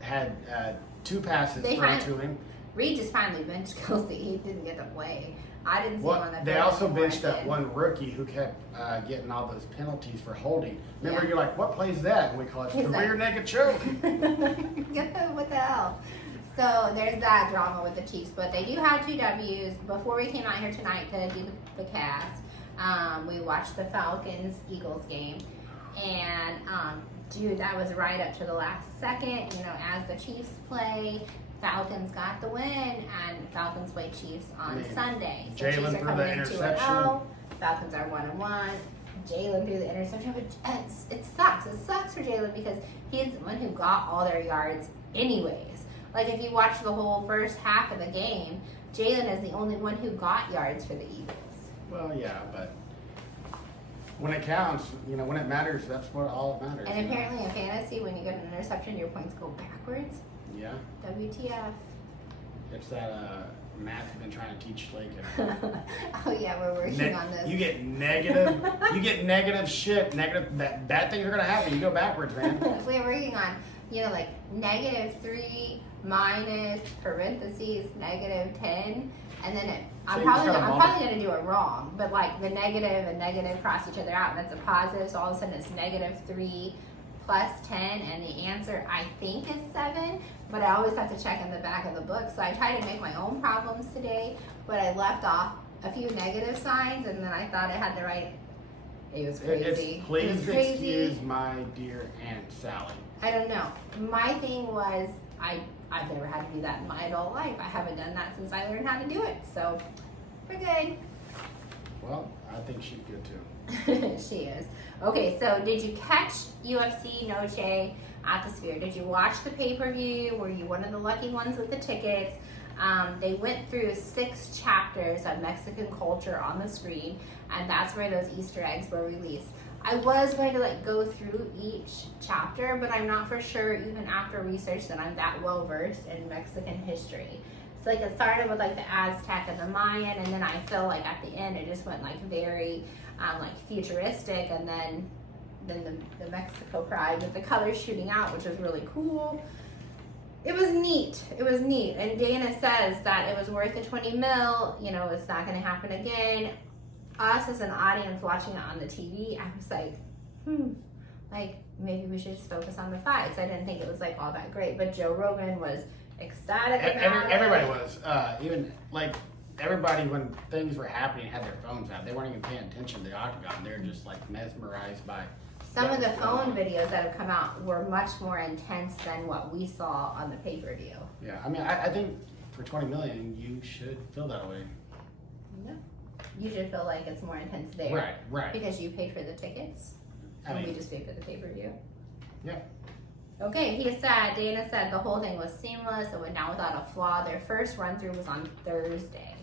had 2 passes thrown to him. Reed just finally benched Kelsey. He didn't get to play. I didn't see him on the They field also anymore, benched that did. one rookie who kept getting all those penalties for holding. Remember, Yeah. you're like, what play is that? And we call it He's the like- rear naked choke. What the hell? So there's that drama with the Chiefs, but they do have 2 W's. Before we came out here tonight to do the cast, we watched the Falcons-Eagles game, and dude, that was right up to the last second. You know, as the Chiefs play, Falcons got the win, and Falcons play Chiefs on Sunday. So Jalen Chiefs are threw the coming in interception. 2-0. Falcons are 1-1. Jalen threw the interception, but it sucks. It sucks for Jalen because he's the one who got all their yards anyways. Like, if you watch the whole first half of the game, Jalen is the only one who got yards for the Eagles. Well, yeah, but when it counts, you know, when it matters, that's what all that matters. And apparently in fantasy, when you get an interception, your points go backwards. Yeah. WTF. It's that math you've been trying to teach Lake. Oh yeah, we're working on this. You get negative. You get negative shit. Negative. Bad things are gonna happen. You go backwards, man. We're working on, like -3 minus parentheses -10, and then I'm probably gonna do it wrong, but like the negative and negative cross each other out, and that's a positive. So all of a sudden it's -3 plus 10, and the answer I think is 7. But I always have to check in the back of the book. So I tried to make my own problems today, but I left off a few negative signs, and then I thought I had the right. It was crazy. Please excuse my dear Aunt Sally. I don't know. My thing was I've never had to do that in my adult life. I haven't done that since I learned how to do it. So we're good. Well, I think she's good too. She is. Okay, so did you catch UFC Noche at the Sphere? Did you watch the pay-per-view? Were you one of the lucky ones with the tickets? They went through 6 chapters of Mexican culture on the screen, and that's where those Easter eggs were released. I was going to go through each chapter, but I'm not for sure, even after research, that I'm that well versed in Mexican history. So it started with the Aztec and the Mayan, and then I feel like at the end it just went very futuristic, and then the Mexico Pride with the colors shooting out, which was really cool. It was neat. And Dana says that it was worth the 20 mil. It's not going to happen again. Us as an audience watching it on the TV, I was like, maybe we should just focus on the fights. I didn't think it was all that great, but Joe Rogan was ecstatic about Everybody it. was. Even everybody, when things were happening, had their phones out. They weren't even paying attention to the octagon. They were just mesmerized by. Some of the phone videos that have come out were much more intense than what we saw on the pay-per-view. Yeah, I mean, I think for 20 million, you should feel that way. Yeah. You should feel like it's more intense there. Right. Because you paid for the tickets. And we just paid for the pay-per-view. Yeah. Okay, Dana said the whole thing was seamless. It went down without a flaw. Their first run-through was on Thursday.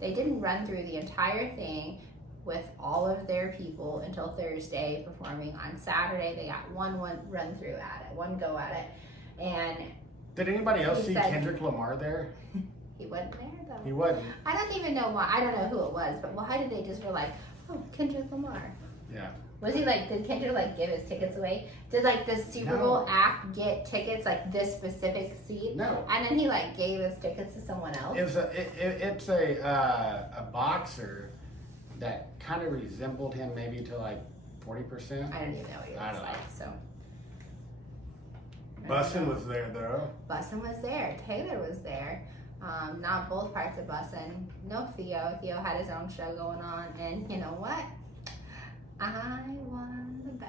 They didn't run through the entire thing with all of their people until Thursday, performing on Saturday. They got one run through at it, one go at it. And did anybody else see Kendrick Lamar there? He wasn't there though. He wasn't. I don't even know why. I don't know who it was, but why did they just oh, Kendrick Lamar? Yeah. Was he did Kendrick give his tickets away? Did the Super Bowl act get tickets this specific seat? No. And then he gave his tickets to someone else? It's a boxer that kind of resembled him maybe to 40%. I don't even know what he looks like, so. Bussin' was there though. Bussin' was there. Taylor was there. Not both parts of Bussin'. No Theo. Theo had his own show going on, and you know what? I won the bet.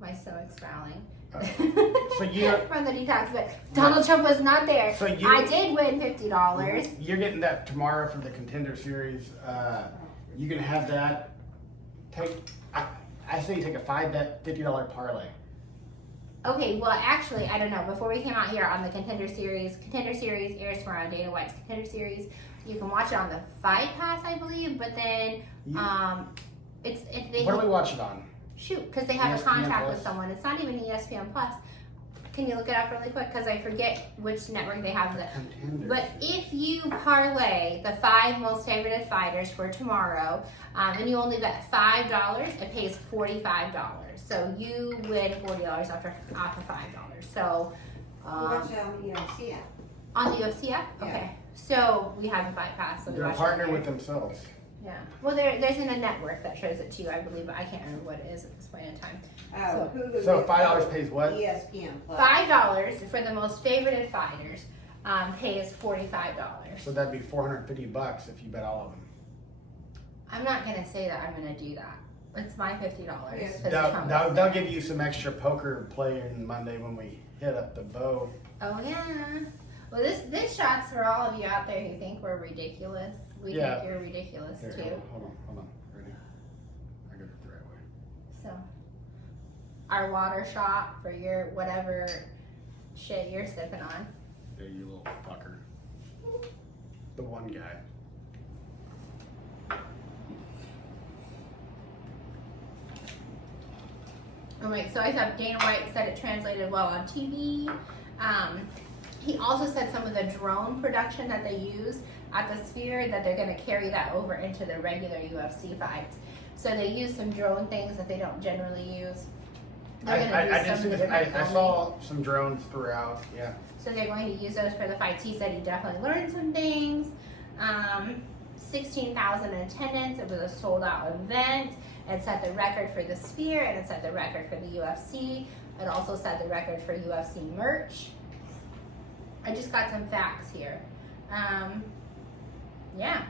My stomach's growling. So you're from the detox, but Donald Trump was not there. So I did win $50. You're getting that tomorrow for the Contender series. You can have that. I say you take a $50 parlay. Okay, well, actually, I don't know. Before we came out here on the Contender series airs tomorrow on Dana White's Contender series. You can watch it on the Fight Pass, I believe, but then What do we watch it on? Shoot, because they have ESPN a contract Plus? with someone. It's not even ESPN Plus. Can you look it up really quick? Because I forget which network they have. But if you parlay the 5 most favorited fighters for tomorrow, and you only bet $5, it pays $45. So you win $40 off of $5. So watch it on the UFC app. on the UFC app? Yeah. Okay. So we have a Fight Pass. So They're a partner with themselves. Yeah. Well, there's a network that shows it to you, I believe, but I can't remember what it is at this point in time. Oh, Hulu. So $5 pays what? ESPN Plus. $5 for the most favorited fighters pays $45. So that'd be $450 if you bet all of them. I'm not gonna say that I'm gonna do that. It's my $50. Yes. 'cause They'll give you some extra poker playing Monday when we hit up the bow. Oh yeah. Well, this shot's for all of you out there who think we're ridiculous. We think you're ridiculous Here, too. hold on. Ready? I got it the right way. So, our water shot for your whatever shit you're sipping on. There, you little fucker. The one guy. All right, so I thought Dana White said it translated well on TV. He also said some of the drone production that they use at the Sphere, that they're going to carry that over into the regular UFC fights. So they use some drone things that they don't generally use. They're going to use some of the different I filming. saw some drones throughout. Yeah. So they're going to use those for the fights. He said he definitely learned some things. 16,000 in attendance. It was a sold out event. It set the record for the Sphere, and it set the record for the UFC. It also set the record for UFC merch. I just got some facts here. Yeah,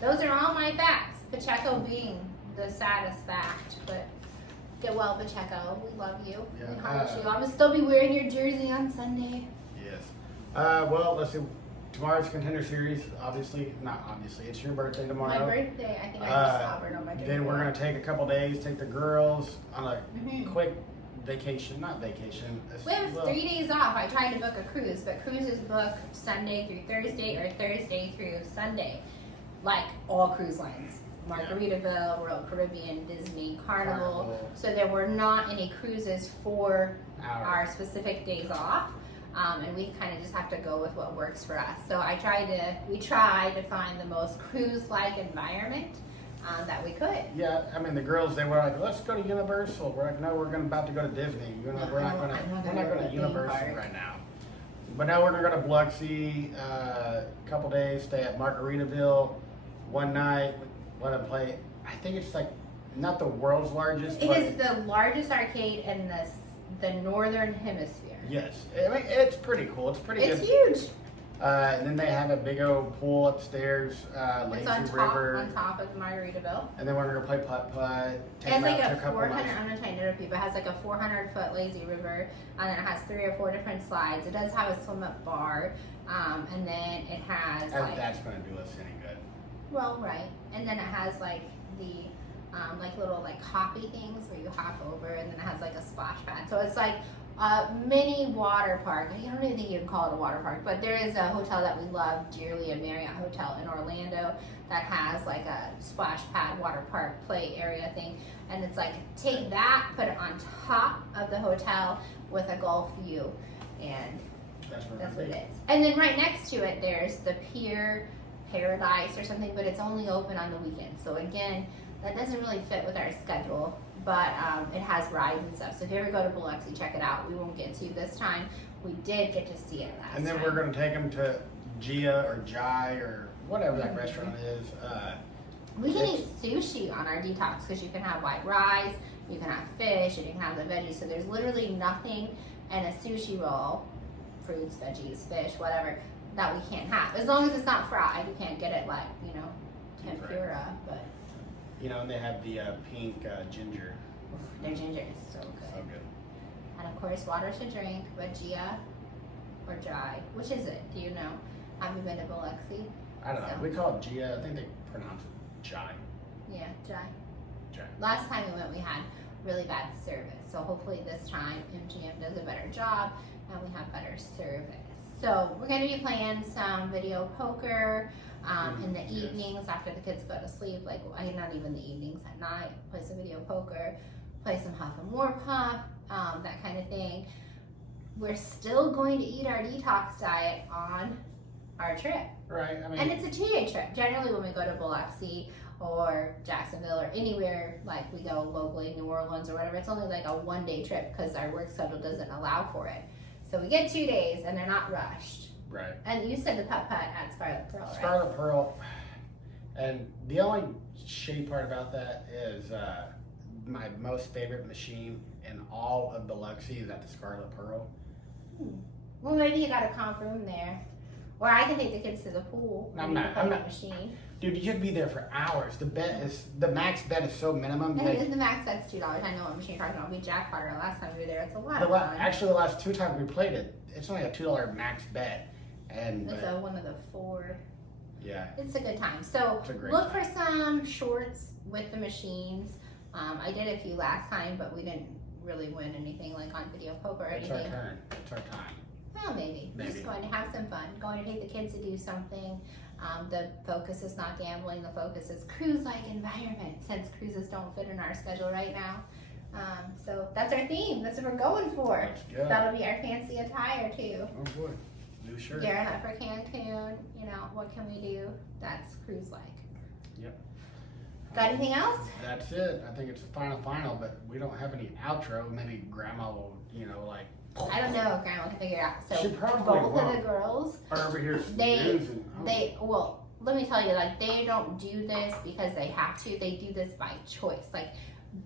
those are all my facts. Pacheco being the saddest fact, but get well, Pacheco. We love you. Yeah, We heart you. I'm gonna still be wearing your jersey on Sunday. Yes. Well, let's see. Tomorrow's Contender Series. Not obviously. It's your birthday tomorrow. My birthday. I think I just slobbered on my birthday. Then we're gonna take a couple days. Take the girls on a Mhm. quick vacation. Not vacation. We have 3 days off. I tried to book a cruise, but cruises book Sunday through Thursday or Thursday through Sunday. Like all cruise lines. Margaritaville, Royal Caribbean, Disney, Carnival. So there were not any cruises for our specific days off. And we kind of just have to go with what works for us. So we tried to find the most cruise-like environment that we could. Yeah, I mean the girls, they were like, let's go to Universal. We're like, no, we're about to go to Disney. We're not going to Universal right now. But now we're gonna go to Biloxi, a couple days, stay at Margaritaville, one night. Let them play. I think it's like not the world's largest. It but is the largest arcade in the northern hemisphere. Yes, I mean it's pretty cool. It's pretty It's good. huge. And then they have a big old pool upstairs, It's lazy on river. top of Margaritaville. And then we're gonna play putt-putt. It has like a 400. I'm gonna try to know people. It has like a 400-foot lazy river, and then it has 3 or 4 different slides. It does have a swim-up bar, and then it has like. That's gonna do us any good. Well, right, and then it has like the like little like hoppy things where you hop over, and then it has like a splash pad. So it's like a mini water park. I don't even think you can call it a water park, but there is a hotel that we love dearly, a Marriott hotel in Orlando that has like a splash pad water park play area thing, and it's like take that, put it on top of the hotel with a Gulf view, and that's what it is. And then right next to it, there's the Pier Paradise or something, but it's only open on the weekend. So again, that doesn't really fit with our schedule, but it has rides and stuff. So if you ever go to Biloxi, check it out. We won't get to this time. We did get to see it last time. And then we're gonna take them to Gia or Jai or whatever that restaurant is. We can eat sushi on our detox because you can have white rice, you can have fish, and you can have the veggies. So there's literally nothing in a sushi roll, fruits, veggies, fish, whatever, that we can't have. As long as it's not fried, you can't get it like, tempura, but And they have the pink ginger. their ginger is so good. So good. And of course, water to drink, but Gia or Jai, which is it? Do you know? Have you been to Biloxi? I don't know. So- We call it Gia. I think they pronounce it Jai. Yeah, Jai. Jai. Last time we went, we had really bad service. So hopefully this time MGM does a better job and we have better service. So we're going to be playing some video poker in the evenings after the kids go to sleep. Like, not even the evenings, at night. Play some video poker, play some Huff and More Puff, that kind of thing. We're still going to eat our detox diet on our trip. Right. I mean, And it's a 2-day trip. Generally, when we go to Biloxi or Jacksonville or anywhere, like we go locally, New Orleans or whatever, it's only like a 1-day trip because our work schedule doesn't allow for it. So we get 2 days and they're not rushed. right. And you said the putt-putt at Scarlet Pearl, right? Scarlet Pearl. And the only shady part about that is my most favorite machine in all of Biloxi is at the Scarlet Pearl. Well, maybe you got a comp room there. Or I can take the kids to the pool. I'm not- Machine. Dude, you could be there for hours. The max bet is so minimum. And Like, the max bet's $2. I know what machine you're talking about. We jackpot our last time we were there. It's a lot the of fun. actually, the last 2 times we played it, it's only a $2 max bet. And It's one of the 4. yeah, It's a good time. So It's a great look for some shorts with the machines. I did a few last time, but we didn't really win anything like on video poker or it's our anything. turn. It's our time. Well, maybe. We're just going to have some fun. Going to take the kids to do something. The focus is not gambling. The focus is cruise-like environment, since cruises don't fit in our schedule right now. So that's our theme. That's what we're going for. Let's go. That'll be our fancy attire too. Oh boy. New shirt. gearing up for Cancun. You know, what can we do? That's cruise like. Yep. Got anything else? That's it. I think it's the final, but we don't have any outro. Maybe Grandma will, like. I don't know if Grandma can figure it out. So She probably both of won't. the girls, Are over here. well, let me tell you, like, they don't do this because they have to. They do this by choice. Like,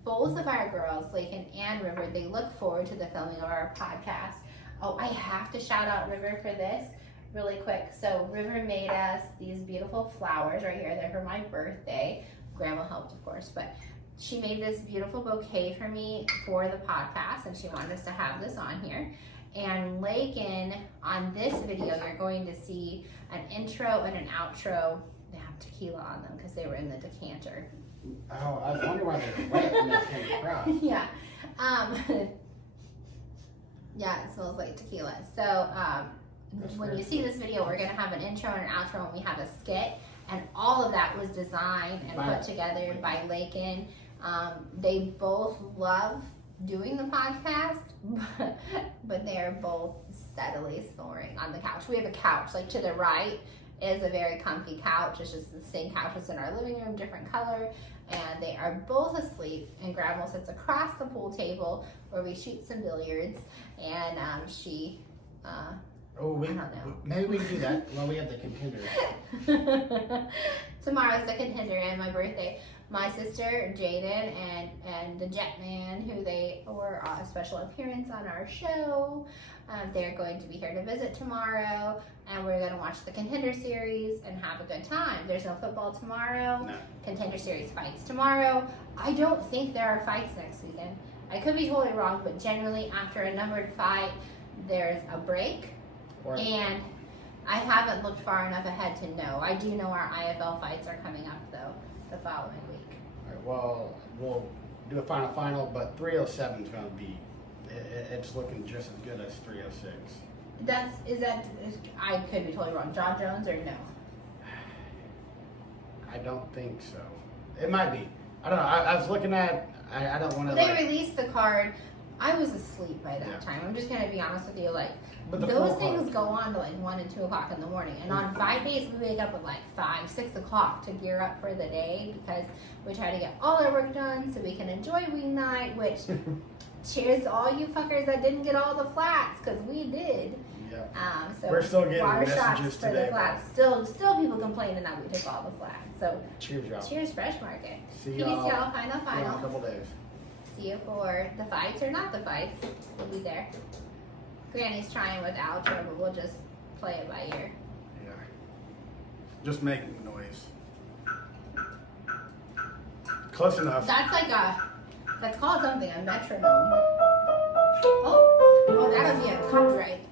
both of our girls, Lookin and River, they look forward to the filming of our podcast. Oh, I have to shout out River for this really quick. So River made us these beautiful flowers right here. They're for my birthday. Grandma helped, of course, but she made this beautiful bouquet for me for the podcast, and she wanted us to have this on here. And Lookin, on this video, you're going to see an intro and an outro. They have tequila on them because they were in the decanter. Oh, I was wondering why they were wet and they came across. Yeah. Yeah, it smells like tequila. So when you see this video, we're going to have an intro and an outro, and we have a skit. And all of that was designed and put together by Lookin. They both love doing the podcast, but they're both steadily snoring on the couch. We have a couch, like to the right is a very comfy couch. It's just the same couch that's in our living room, different color. And they are both asleep, and Grandma sits across the pool table where we shoot some billiards, and she, I don't know. Maybe we can do that while we have the Contender. Tomorrow's the Contender and my birthday. My sister Jaden and the Jetman, who they were a special appearance on our show, they're going to be here to visit tomorrow, and we're going to watch the Contender series and have a good time. There's no football tomorrow. No. Contender series fights tomorrow. I don't think there are fights next weekend. I could be totally wrong, but generally after a numbered fight, there's a break. And I haven't looked far enough ahead to know. I do know our IFL fights are coming up, though, the following week. All right, well, we'll do a final, but 307 is going to be, it's looking just as good as 306. I could be totally wrong. John Jones or no? I don't think so. It might be. I don't know. I was looking at, I don't want to. They released the card. I was asleep by that time. I'm just going to be honest with you. Like, But those things go on to like 1 and 2 o'clock in the morning. And on 5 days, we wake up at like 5, 6 o'clock to gear up for the day because we try to get all our work done so we can enjoy weeknight, which cheers to all you fuckers that didn't get all the flats because we did. Yeah. So we're still getting water messages shots for today. the flats. Still people complaining that we took all the flats. So Cheers, y'all. cheers, Fresh Market. See Peace, y'all. y'all. In a Final. couple days. See you for the fights or not the fights. We'll be there. Granny's trying with the outro, but we'll just play it by ear. Yeah. Just making noise. Close enough. That's called something, a metronome. Oh, that'll be a copyright.